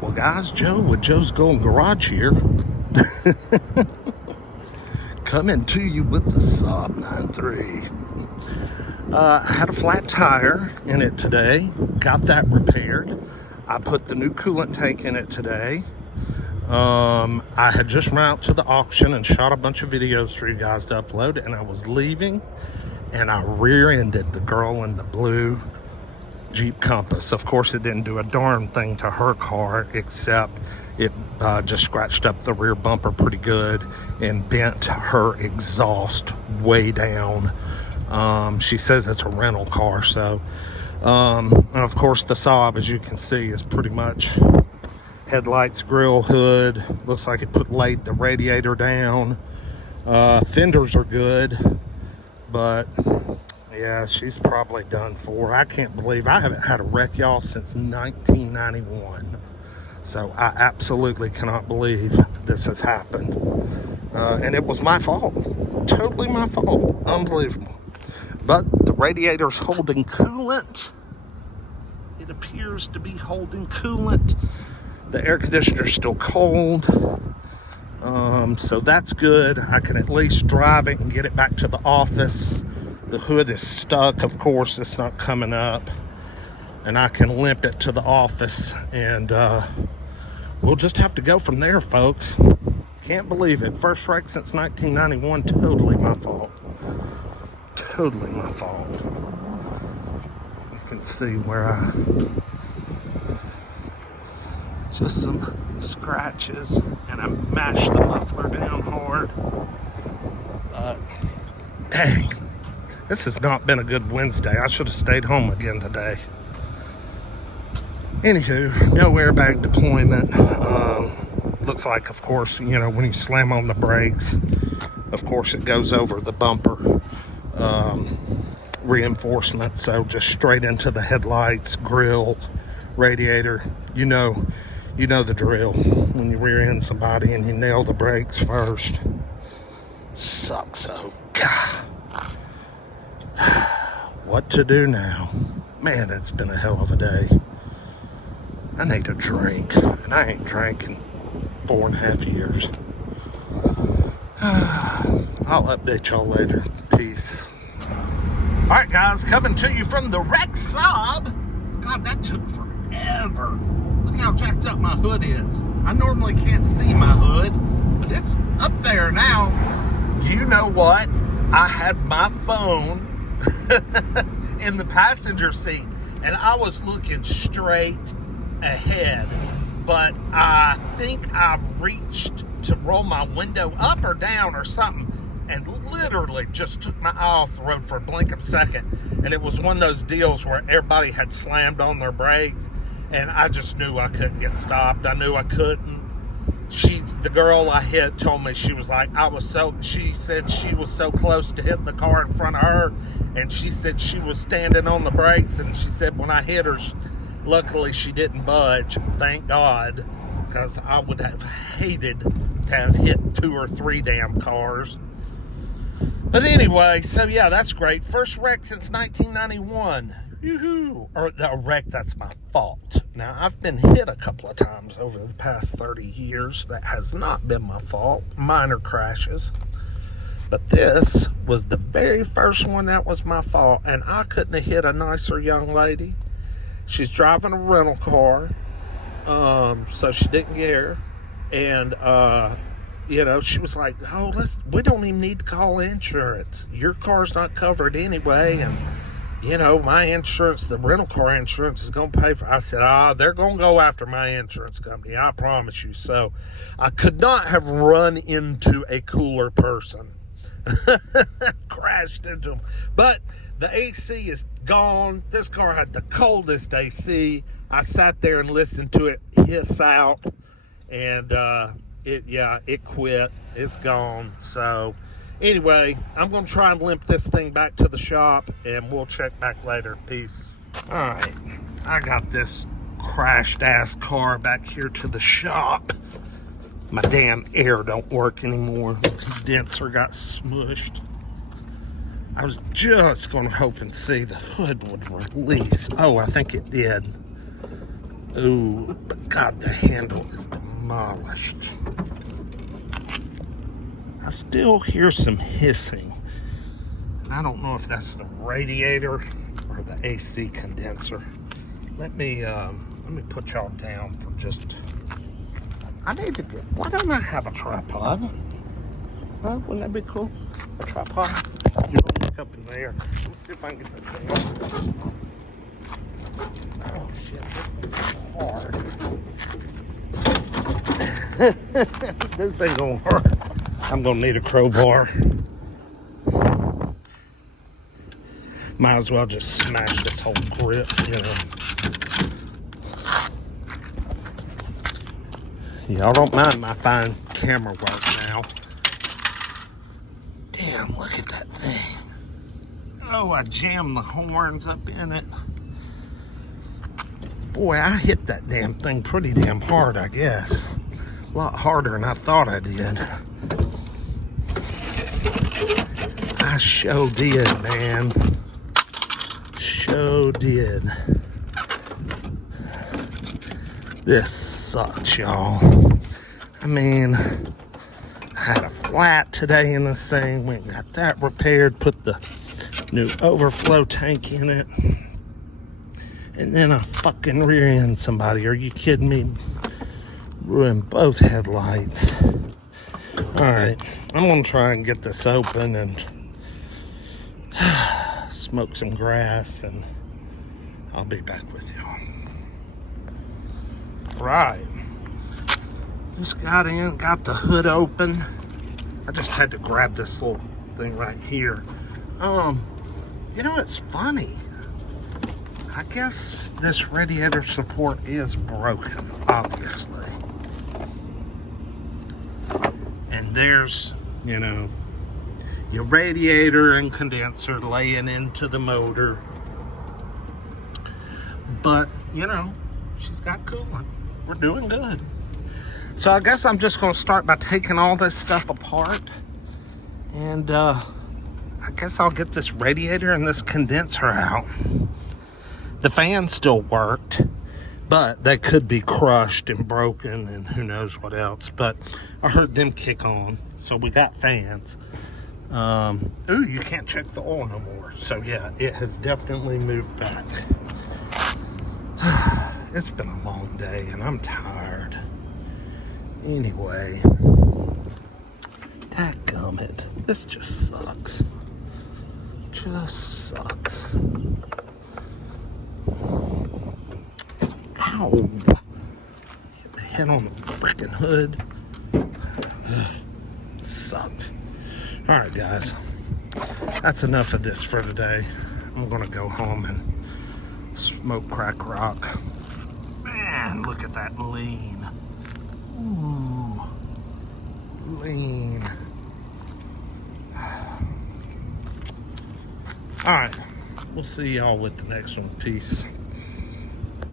Well, guys, Joe with Joe's Golden Garage here. Coming to you with the SAAB 93. Had a flat tire in it today. Got that repaired. I put the new coolant tank in it today. I had just run out to the auction and shot a bunch of videos for you guys to upload, and I was leaving and I rear-ended the girl in the blue Jeep Compass. Of course, it didn't do a darn thing to her car, except it just scratched up the rear bumper pretty good and bent her exhaust way down. She says it's a rental car, so and of course the SAAB, as you can see, is pretty much headlights, grill, hood. Looks like it laid the radiator down. Fenders are good, but yeah, she's probably done for. I can't believe I haven't had a wreck, y'all, since 1991. So I absolutely cannot believe this has happened. And it was my fault. Totally my fault. Unbelievable. But the radiator's holding coolant. It appears to be holding coolant. The air conditioner's still cold. So that's good. I can at least drive it and get it back to the office. The hood is stuck, of course, it's not coming up. And I can limp it to the office, and we'll just have to go from there, folks. Can't believe it. First wreck since 1991, totally my fault. Totally my fault. You can see where just some scratches, and I mashed the muffler down hard. Dang. This has not been a good Wednesday. I should have stayed home again today. Anywho, no airbag deployment. Looks like, of course, you know, when you slam on the brakes, of course, it goes over the bumper reinforcement. So just straight into the headlights, grill, radiator. You know the drill. When you rear end somebody and you nail the brakes first. Sucks. Oh, God. What to do now? Man, it's been a hell of a day. I need a drink, and I ain't drank in 4.5 years. I'll update y'all later. Peace. All right, guys, coming to you from the wreck SAAB. God, that took forever. Look how jacked up my hood is. I normally can't see my hood, but it's up there now. Do you know what? I had my phone in the passenger seat, and I was looking straight ahead, but I think I reached to roll my window up or down or something, and literally just took my eye off the road for a blink of a second. And it was one of those deals where everybody had slammed on their brakes, and I just knew I couldn't get stopped. I knew I couldn't. The girl I hit told me, she was like, she said she was so close to hitting the car in front of her, and she said she was standing on the brakes, and she said when I hit her, luckily she didn't budge, thank God, because I would have hated to have hit 2 or 3 damn cars. But anyway, so yeah, that's great. First wreck since 1991. Yoo-hoo. Or a wreck that's my fault. Now, I've been hit a couple of times over the past 30 years. That has not been my fault. Minor crashes. But this was the very first one that was my fault. And I couldn't have hit a nicer young lady. She's driving a rental car. So she didn't care. And, you know, she was like, oh, we don't even need to call insurance. Your car's not covered anyway. And, you know, my insurance, the rental car insurance is going to pay for it. I said, they're going to go after my insurance company. I promise you. So I could not have run into a cooler person. Crashed into him. But the AC is gone. This car had the coldest AC. I sat there and listened to it hiss out. And, it quit. It's gone. So anyway, I'm going to try and limp this thing back to the shop, and we'll check back later. Peace. All right, I got this crashed ass car back here to the shop. My damn air don't work anymore. The condenser got smushed. I was just going to hope and see the hood would release. Oh, I think it did. Ooh, but God, the handle is demolished. I still hear some hissing. And I don't know if that's the radiator or the AC condenser. Let me put y'all down for just... I need to get... Why don't I have a tripod? Huh? Wouldn't that be cool? A tripod? You don't look up in there. Let's see if I can get this thing open. Oh shit, this is hard. This ain't gonna work. I'm gonna need a crowbar. Might as well just smash this whole grip, you know. Y'all don't mind my fine camera work now. Damn, look at that thing. Oh, I jammed the horns up in it. Boy, I hit that damn thing pretty damn hard, I guess. A lot harder than I thought I did. I sure did, man. Sure did. This sucks, y'all. I mean, I had a flat today in this thing. Went and got that repaired. Put the new overflow tank in it. And then I fucking rear-ended somebody. Are you kidding me? Ruined both headlights. Alright, I'm gonna try and get this open and smoke some grass, and I'll be back with y'all. Right. Just got in, got the hood open. I just had to grab this little thing right here. You know, it's funny. I guess this radiator support is broken, obviously. And there's, you know, your radiator and condenser laying into the motor. But, you know, she's got coolant. We're doing good. So I guess I'm just going to start by taking all this stuff apart. And I guess I'll get this radiator and this condenser out. The fan still worked, but they could be crushed and broken and who knows what else. But I heard them kick on, so we got fans. Ooh, you can't check the oil no more. So yeah, it has definitely moved back. It's been a long day and I'm tired. Anyway, dadgummit, this just sucks. Just sucks. Ow! Hit my head on the freaking hood. Sucks. Alright, guys. That's enough of this for today. I'm gonna go home and smoke crack rock. Man, look at that lean. Ooh. Lean. Alright. We'll see y'all with the next one. Peace.